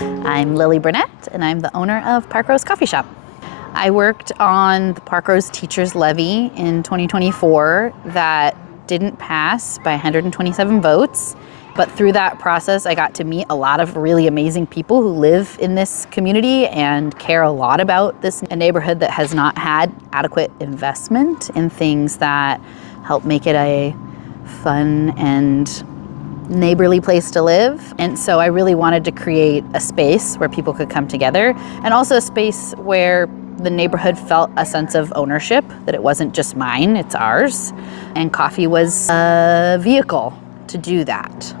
I'm Lily Burnett, and I'm the owner of Parkrose Coffee Shop. I worked on the Parkrose Teachers Levy in 2024 that didn't pass by 127 votes. But through that process, I got to meet a lot of really amazing people who live in this community and care a lot about this neighborhood that has not had adequate investment in things that help make it a fun and neighborly place to live. And so I really wanted to create a space where people could come together, and also a space where the neighborhood felt a sense of ownership, that it wasn't just mine, it's ours. And coffee was a vehicle to do that.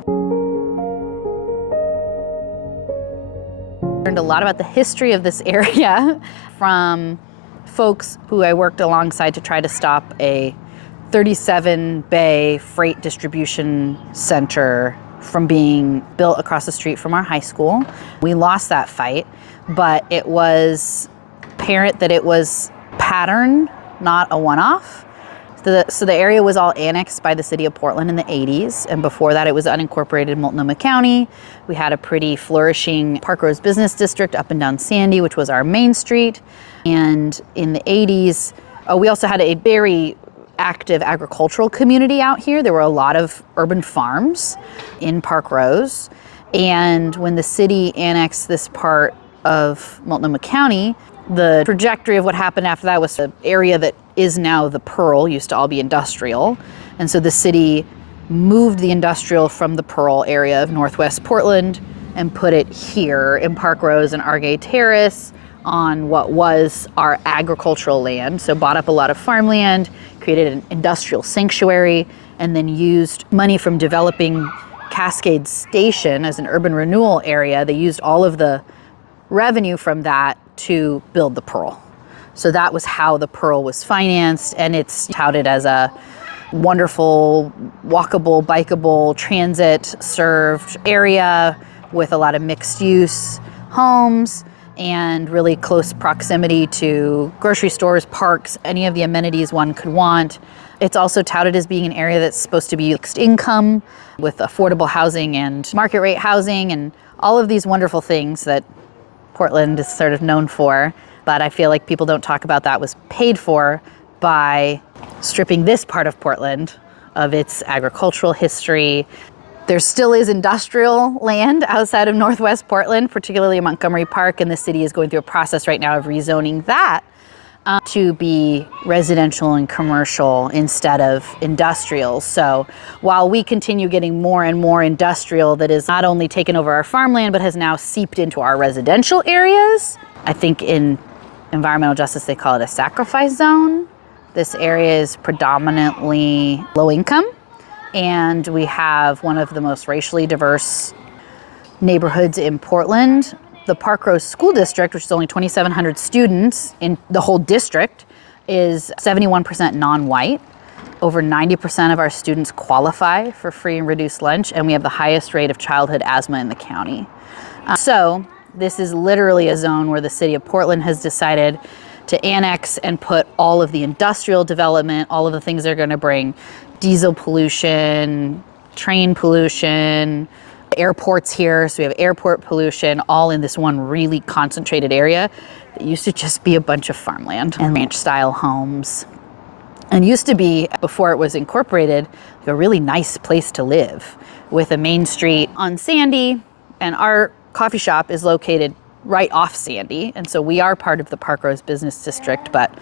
Learned a lot about the history of this area from folks who I worked alongside to try to stop a 37-bay freight distribution center from being built across the street from our high school. We lost that fight, but it was apparent that it was pattern, not a one-off. So the area was all annexed by the city of Portland in the 80s, and before that it was unincorporated Multnomah County. We had a pretty flourishing Parkrose business district up and down Sandy, which was our main street. And in the 80s, we also had a very active agricultural community out here. There were a lot of urban farms in Parkrose. And when the city annexed this part of Multnomah County, the trajectory of what happened after that was the area that is now the Pearl used to all be industrial. And so the city moved the industrial from the Pearl area of Northwest Portland and put it here in Parkrose and Argay Terrace on what was our agricultural land. So bought up a lot of farmland, created an industrial sanctuary, and then used money from developing Cascade Station as an urban renewal area. They used all of the revenue from that to build the Pearl. So that was how the Pearl was financed, and it's touted as a wonderful, walkable, bikeable, transit-served area with a lot of mixed-use homes and really close proximity to grocery stores, parks, any of the amenities one could want. It's also touted as being an area that's supposed to be mixed income with affordable housing and market rate housing and all of these wonderful things that Portland is sort of known for. But I feel like people don't talk about that was paid for by stripping this part of Portland of its agricultural history. There still is industrial land outside of Northwest Portland, particularly in Montgomery Park, and the city is going through a process right now of rezoning that to be residential and commercial instead of industrial. So while we continue getting more and more industrial that is not only taken over our farmland, but has now seeped into our residential areas, I think in environmental justice they call it a sacrifice zone. This area is predominantly low income, and we have one of the most racially diverse neighborhoods in Portland. The Parkrose School District, which is only 2,700 students in the whole district, is 71% non-white. Over 90% of our students qualify for free and reduced lunch, and we have the highest rate of childhood asthma in the county. So this is literally a zone where the city of Portland has decided to annex and put all of the industrial development, all of the things they're going to bring, diesel pollution, train pollution, airports here, so we have airport pollution, all in this one really concentrated area that used to just be a bunch of farmland and ranch-style homes. And used to be, before it was incorporated, a really nice place to live with a main street on Sandy, and our coffee shop is located right off Sandy, and so we are part of the Parkrose Business District, but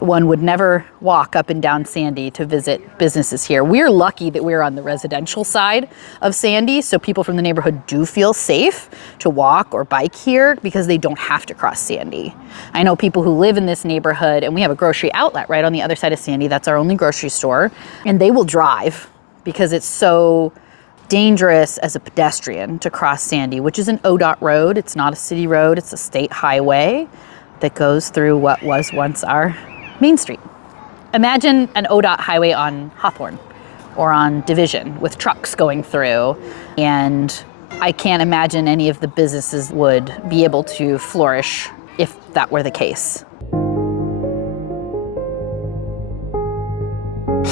one would never walk up and down Sandy to visit businesses here. We're lucky that we're on the residential side of Sandy, so people from the neighborhood do feel safe to walk or bike here because they don't have to cross Sandy. I know people who live in this neighborhood, and we have a grocery outlet right on the other side of Sandy. That's our only grocery store, and they will drive because it's so dangerous as a pedestrian to cross Sandy, which is an ODOT road. It's not a city road, it's a state highway that goes through what was once our Main Street. Imagine an ODOT highway on Hawthorne or on Division with trucks going through, and I can't imagine any of the businesses would be able to flourish if that were the case.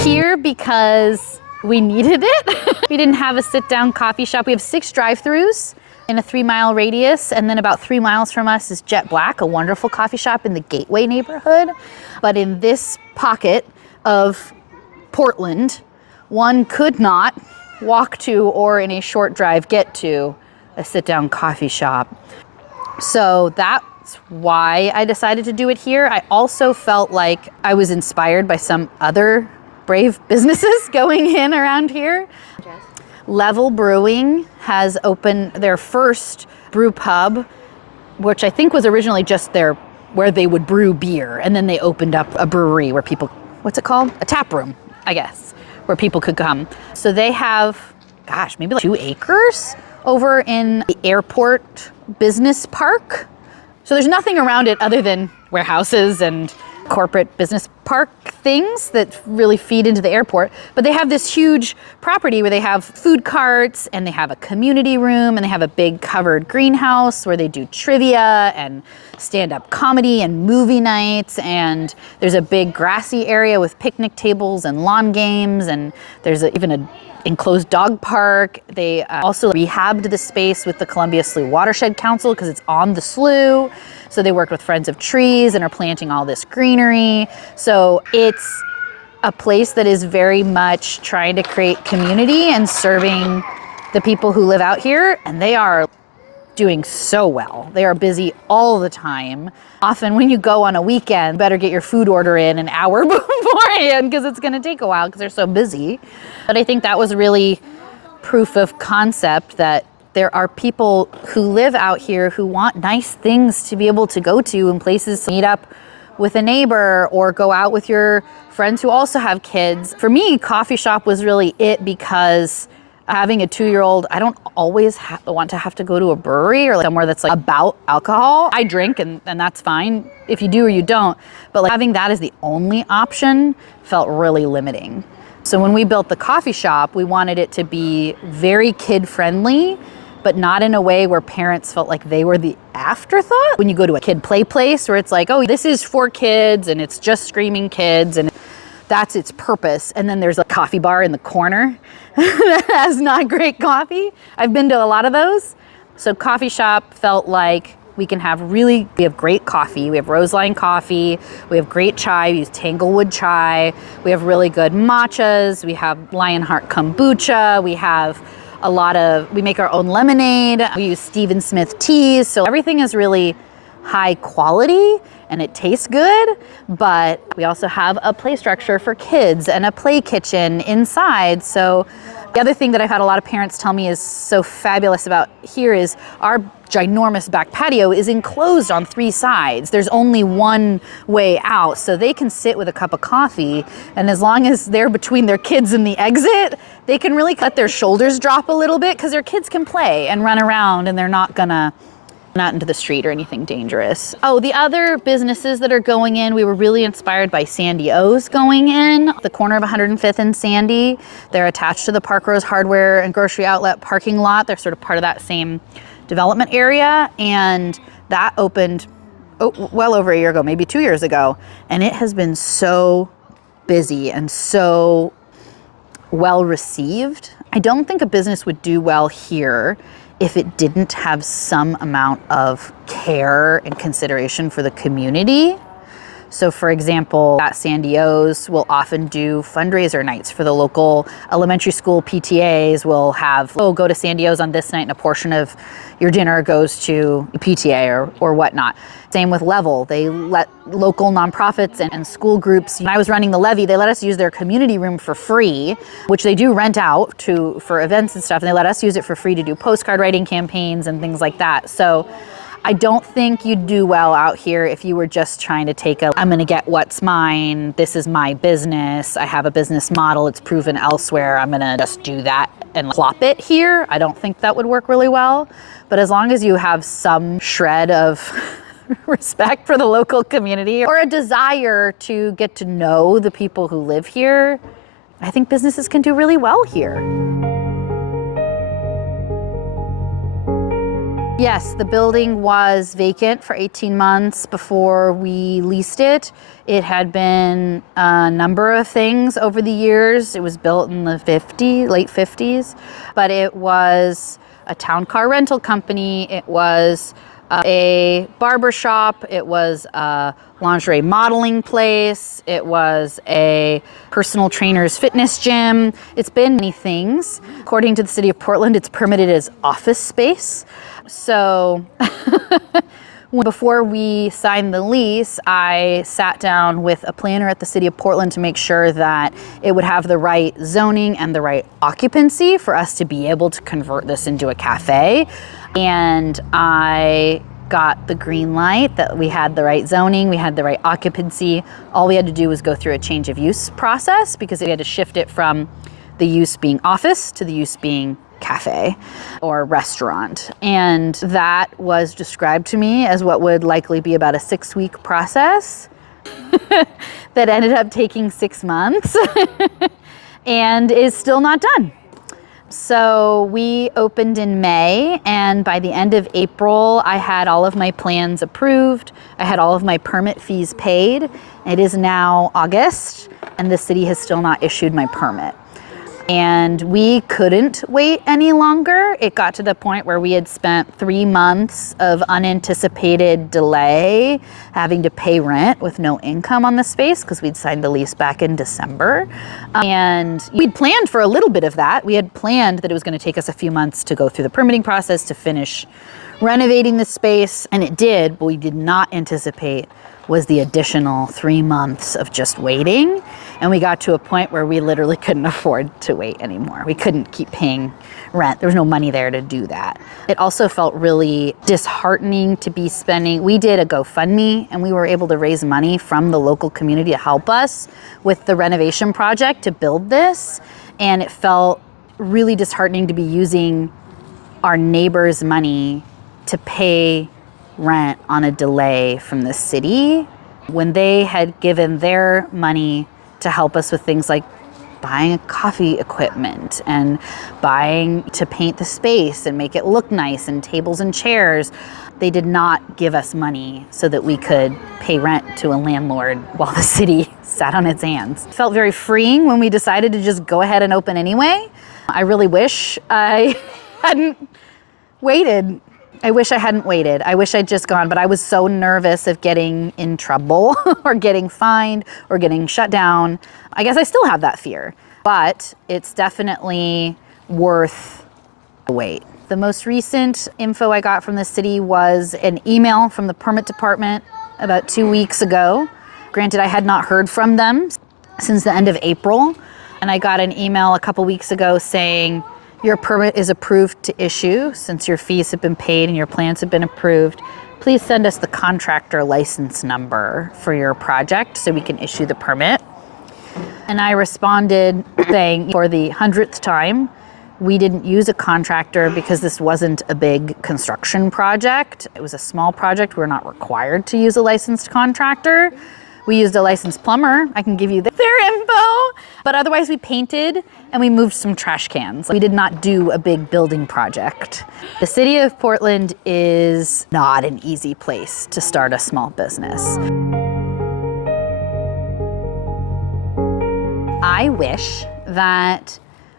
Here because we needed it. We didn't have a sit-down coffee shop. We have 6 drive-thrus in a 3-mile radius. And then about 3 miles from us is Jet Black, a wonderful coffee shop in the Gateway neighborhood. But in this pocket of Portland, one could not walk to or in a short drive get to a sit-down coffee shop. So that's why I decided to do it here. I also felt like I was inspired by some other brave businesses going in around here. Level Brewing has opened their first brew pub, which I think was originally just where they would brew beer. And then they opened up a brewery where people, what's it called? A tap room, I guess, where people could come. So they have, gosh, maybe like 2 acres over in the airport business park. So there's nothing around it other than warehouses and corporate business park things that really feed into the airport. But they have this huge property where they have food carts and they have a community room and they have a big covered greenhouse where they do trivia and stand-up comedy and movie nights. And there's a big grassy area with picnic tables and lawn games. And there's even a enclosed dog park. They also rehabbed the space with the Columbia Slough Watershed Council because it's on the slough. So they worked with Friends of Trees and are planting all this greenery. So it's a place that is very much trying to create community and serving the people who live out here. And they are doing so well. They are busy all the time. Often when you go on a weekend, better get your food order in an hour beforehand because it's going to take a while because they're so busy. But I think that was really proof of concept that there are people who live out here who want nice things to be able to go to and places to meet up with a neighbor or go out with your friends who also have kids. For me, coffee shop was really it because having a 2-year-old, I don't always want to have to go to a brewery or like somewhere that's like about alcohol. I drink and that's fine if you do or you don't, but like having that as the only option felt really limiting. So when we built the coffee shop, we wanted it to be very kid-friendly, but not in a way where parents felt like they were the afterthought. When you go to a kid play place where it's like, oh, this is for kids and it's just screaming kids and that's its purpose. And then there's a coffee bar in the corner that has not great coffee. I've been to a lot of those. So coffee shop felt like we have great coffee. We have Roseline coffee. We have great chai. We use Tanglewood chai. We have really good matchas. We have Lionheart kombucha. We make our own lemonade. We use Stephen Smith teas. So everything is really high quality and it tastes good, but we also have a play structure for kids and a play kitchen inside. So the other thing that I've had a lot of parents tell me is so fabulous about here is our ginormous back patio is enclosed on 3 sides. There's only one way out, so they can sit with a cup of coffee, and as long as they're between their kids and the exit, they can really let their shoulders drop a little bit because their kids can play and run around and they're not into the street or anything dangerous. Oh, the other businesses that are going in, we were really inspired by Sandy O's going in, the corner of 105th and Sandy. They're attached to the Parkrose Hardware and Grocery Outlet parking lot. They're sort of part of that same development area. And that opened well over a year ago, maybe 2 years ago. And it has been so busy and so well received. I don't think a business would do well here if it didn't have some amount of care and consideration for the community. So for example, at Sandy O's will often do fundraiser nights for the local elementary school PTAs. Will have, go to Sandy O's on this night and a portion of your dinner goes to PTA or whatnot. Same with Level. They let local nonprofits and school groups, when I was running the levy, they let us use their community room for free, which they do rent out for events and stuff. And they let us use it for free to do postcard writing campaigns and things like that. So I don't think you'd do well out here if you were just trying to I'm gonna get what's mine, this is my business, I have a business model, it's proven elsewhere, I'm gonna just do that and plop it here. I don't think that would work really well. But as long as you have some shred of respect for the local community or a desire to get to know the people who live here, I think businesses can do really well here. Yes, the building was vacant for 18 months before we leased it. It had been a number of things over the years. It was built in the late 50s, but it was a town car rental company. It was a barber shop. It was a lingerie modeling place. It was a personal trainer's fitness gym. It's been many things. According to the City of Portland, it's permitted as office space. So before we signed the lease, I sat down with a planner at the City of Portland to make sure that it would have the right zoning and the right occupancy for us to be able to convert this into a cafe. And I got the green light that we had the right zoning, we had the right occupancy. All we had to do was go through a change of use process because we had to shift it from the use being office to the use being cafe or restaurant. And that was described to me as what would likely be about a 6-week process that ended up taking 6 months and is still not done. So we opened in May, and by the end of April, I had all of my plans approved. I had all of my permit fees paid. It is now August, and the city has still not issued my permit. And we couldn't wait any longer. It got to the point where we had spent 3 months of unanticipated delay, having to pay rent with no income on the space because we'd signed the lease back in December. And we'd planned for a little bit of that. We had planned that it was going to take us a few months to go through the permitting process to finish renovating the space, and it did, but we did not anticipate was the additional 3 months of just waiting. And we got to a point where we literally couldn't afford to wait anymore. We couldn't keep paying rent. There was no money there to do that. It also felt really disheartening to be spending. We did a GoFundMe and we were able to raise money from the local community to help us with the renovation project to build this. And it felt really disheartening to be using our neighbors' money to pay rent on a delay from the city when they had given their money to help us with things like buying coffee equipment and buying to paint the space and make it look nice and tables and chairs. They did not give us money so that we could pay rent to a landlord while the city sat on its hands. It felt very freeing when we decided to just go ahead and open anyway. I really wish I hadn't waited. I wish I'd just gone, but I was so nervous of getting in trouble or getting fined or getting shut down. I guess I still have that fear, but it's definitely worth the wait. The most recent info I got from the city was an email from the permit department about 2 weeks ago. Granted, I had not heard from them since the end of April, and I got an email a couple weeks ago saying, your permit is approved to issue since your fees have been paid and your plans have been approved. Please send us the contractor license number for your project so we can issue the permit. And I responded saying, for the 100th time, we didn't use a contractor because this wasn't a big construction project. It was a small project. We're not required to use a licensed contractor. We used a licensed plumber. I can give you their info. But otherwise we painted and we moved some trash cans. We did not do a big building project. The city of Portland is not an easy place to start a small business. I wish that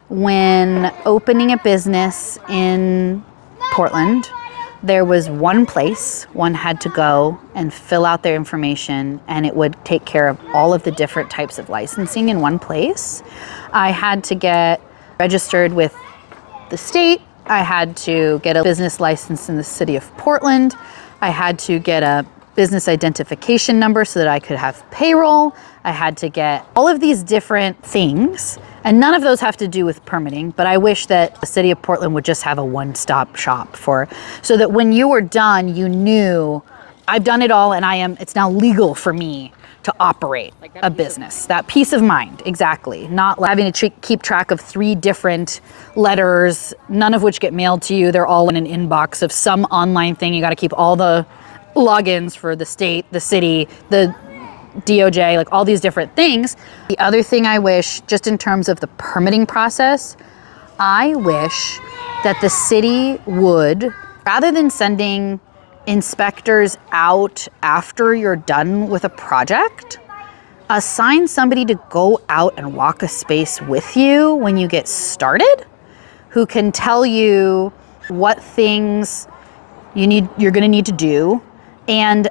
when opening a business in Portland, there was one place one had to go and fill out their information, and it would take care of all of the different types of licensing in one place. I had to get registered with the state. I had to get a business license in the city of Portland. I had to get a business identification number so that I could have payroll. I had to get all of these different things, and none of those have to do with permitting, but I wish that the city of Portland would just have a one-stop shop so that when you were done, you knew, I've done it all and it's now legal for me to operate a business. That peace of mind, exactly. Not having to keep track of 3 different letters, none of which get mailed to you. They're all in an inbox of some online thing. You gotta keep all the logins for the state, the city, the DOJ, like all these different things. The other thing I wish, just in terms of the permitting process, I wish that the city would, rather than sending inspectors out after you're done with a project, assign somebody to go out and walk a space with you when you get started, who can tell you what things you're going to need to do, and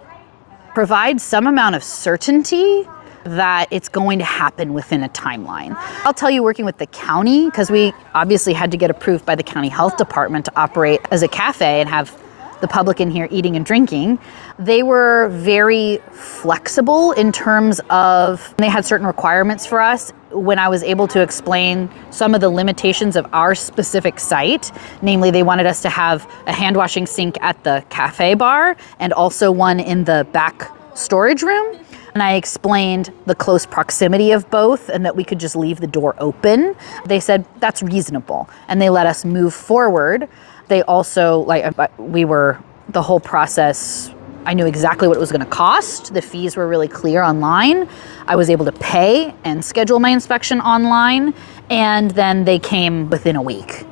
provide some amount of certainty that it's going to happen within a timeline. I'll tell you, working with the county, because we obviously had to get approved by the county health department to operate as a cafe and have the public in here eating and drinking, they were very flexible in terms of, they had certain requirements for us. When I was able to explain some of the limitations of our specific site, namely they wanted us to have a hand washing sink at the cafe bar and also one in the back storage room. And I explained the close proximity of both and that we could just leave the door open. They said, that's reasonable. And they let us move forward. They also, the whole process, I knew exactly what it was going to cost. The fees were really clear online. I was able to pay and schedule my inspection online, and then they came within a week.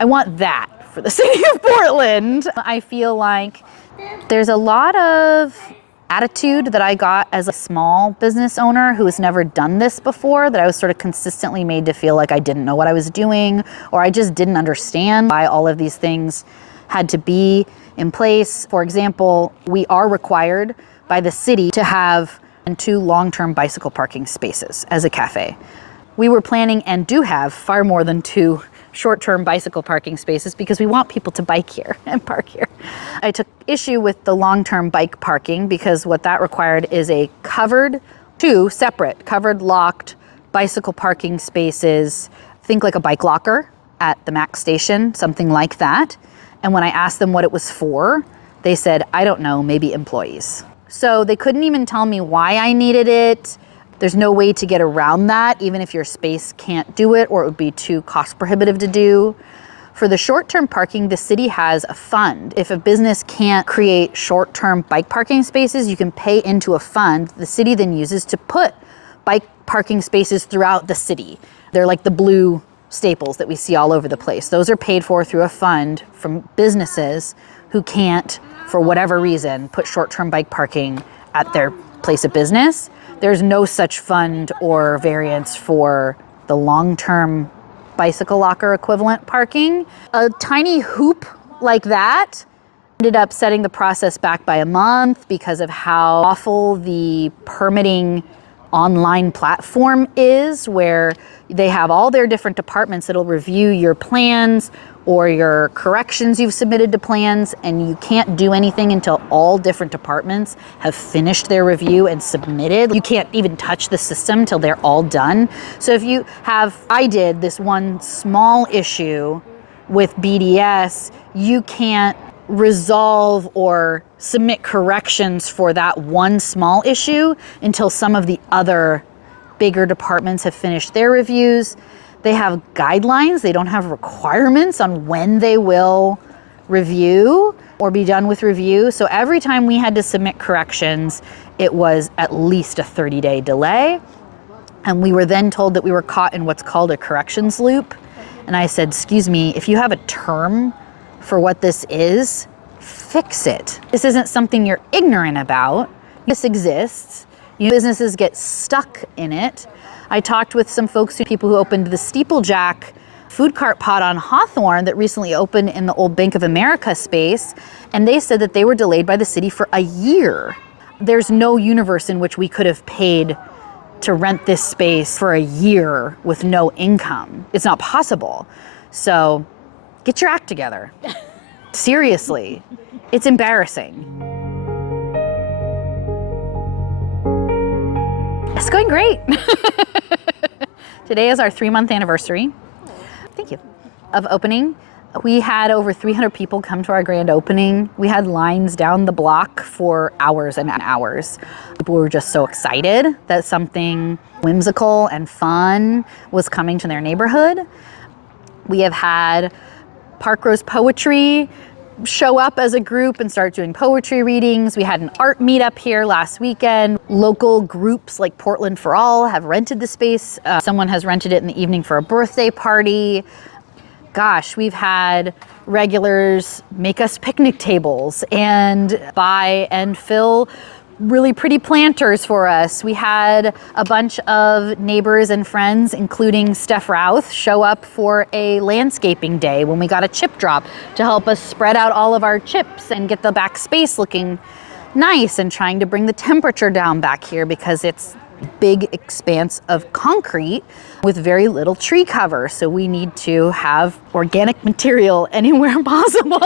I want that for the city of Portland. I feel like there's a lot of attitude that I got as a small business owner who has never done this before, that I was sort of consistently made to feel like I didn't know what I was doing, or I just didn't understand why all of these things had to be in place. For example, we are required by the city to have 2 long-term bicycle parking spaces as a cafe. We were planning and do have far more than 2 short-term bicycle parking spaces because we want people to bike here and park here. I took issue with the long-term bike parking because what that required is a covered, 2 separate covered locked bicycle parking spaces. Think like a bike locker at the Max station, something like that. And when I asked them what it was for, they said, I don't know, maybe employees. So they couldn't even tell me why I needed it. There's no way to get around that, even if your space can't do it, or it would be too cost prohibitive to do. For the short-term parking, the city has a fund. If a business can't create short-term bike parking spaces, you can pay into a fund the city then uses to put bike parking spaces throughout the city. They're like the blue staples that we see all over the place. Those are paid for through a fund from businesses who can't, for whatever reason, put short-term bike parking at their place of business. There's no such fund or variance for the long-term bicycle locker equivalent parking. A tiny hoop like that ended up setting the process back by a month because of how awful the permitting online platform is, where they have all their different departments that'll review your plans or your corrections you've submitted to plans, and you can't do anything until all different departments have finished their review and submitted. You can't even touch the system till they're all done. So if you have, I did this one small issue with BDS, you can't resolve or submit corrections for that one small issue until some of the other bigger departments have finished their reviews. They have guidelines, they don't have requirements on when they will review or be done with review. So every time we had to submit corrections, it was at least a 30-day delay. And we were then told that we were caught in what's called a corrections loop. And I said, excuse me, if you have a term for what this is, fix it. This isn't something you're ignorant about. This exists. Businesses get stuck in it. I talked with some people who opened the Steeplejack food cart pot on Hawthorne that recently opened in the old Bank of America space, and they said that they were delayed by the city for a year. There's no universe in which we could have paid to rent this space for a year with no income. It's not possible. So get your act together. Seriously, it's embarrassing. It's going great. Today is our 3-month anniversary. Thank you. Of opening. We had over 300 people come to our grand opening. We had lines down the block for hours and hours. People were just so excited that something whimsical and fun was coming to their neighborhood. We have had Parkrose Poetry show up as a group and start doing poetry readings. We had an art meetup here last weekend. Local groups like Portland for All have rented the space. Someone has rented it in the evening for a birthday party. Gosh, we've had regulars make us picnic tables and buy and fill really pretty planters for us. We had a bunch of neighbors and friends, including Steph Routh, show up for a landscaping day when we got a chip drop to help us spread out all of our chips and get the back space looking nice, and trying to bring the temperature down back here because it's a big expanse of concrete with very little tree cover. So we need to have organic material anywhere possible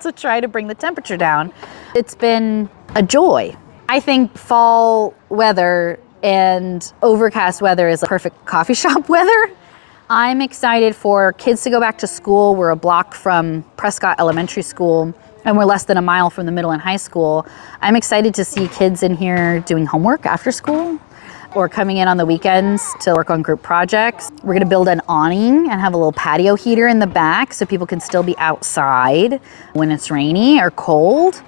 to try to bring the temperature down. It's been a joy. I think fall weather and overcast weather is a perfect coffee shop weather. I'm excited for kids to go back to school. We're a block from Prescott Elementary School, and we're less than a mile from the middle and high school. I'm excited to see kids in here doing homework after school or coming in on the weekends to work on group projects. We're gonna build an awning and have a little patio heater in the back so people can still be outside when it's rainy or cold.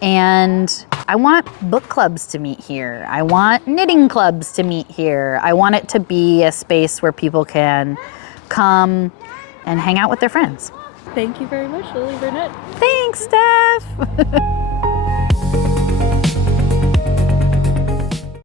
And I want book clubs to meet here. I want knitting clubs to meet here. I want it to be a space where people can come and hang out with their friends. Thank you very much, Lily Burnett. Thanks, Steph.